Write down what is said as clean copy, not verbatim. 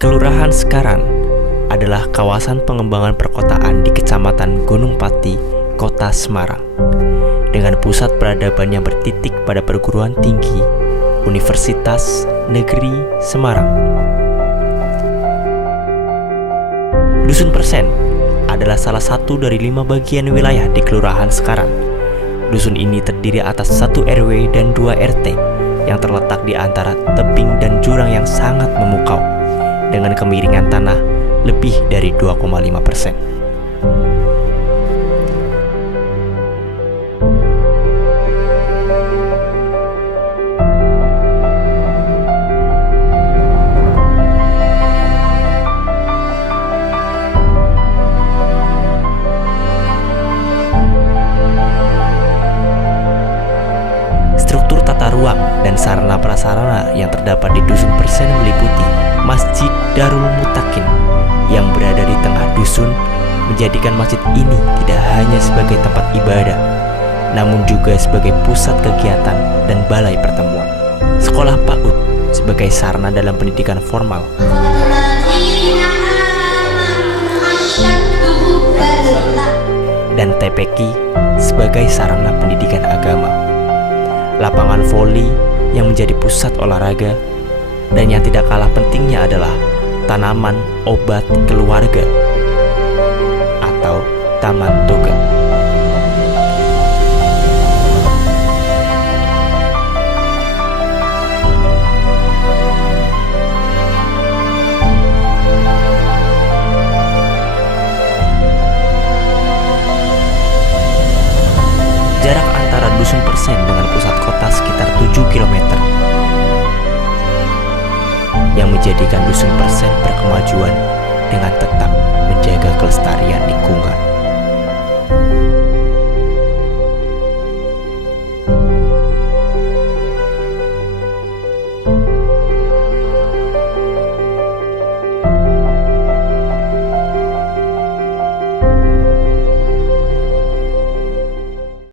Kelurahan Sekaran adalah kawasan pengembangan perkotaan di Kecamatan Gunung Pati, Kota Semarang, dengan pusat peradaban yang bertitik pada perguruan tinggi Universitas Negeri Semarang. Dusun Persen adalah salah satu dari 5 bagian wilayah di Kelurahan Sekaran. Dusun ini terdiri atas 1 RW dan 2 RT yang terletak di antara tebing dan jurang yang sangat memukau dengan kemiringan tanah lebih dari 2,5%. Struktur tata ruang dan sarana prasarana yang terdapat di Dusun Persen meliputi Masjid Darul Mutakin yang berada di tengah dusun, menjadikan masjid ini tidak hanya sebagai tempat ibadah, namun juga sebagai pusat kegiatan dan balai pertemuan. Sekolah PAUD sebagai sarana dalam pendidikan formal, dan TPQ sebagai sarana pendidikan agama. Lapangan voli yang menjadi pusat olahraga, dan yang tidak kalah pentingnya adalah tanaman obat keluarga atau Taman Toga. Jarak antara Dusun Persen dengan pusat kota sekitar 7 km, yang menjadikan Dusun Persen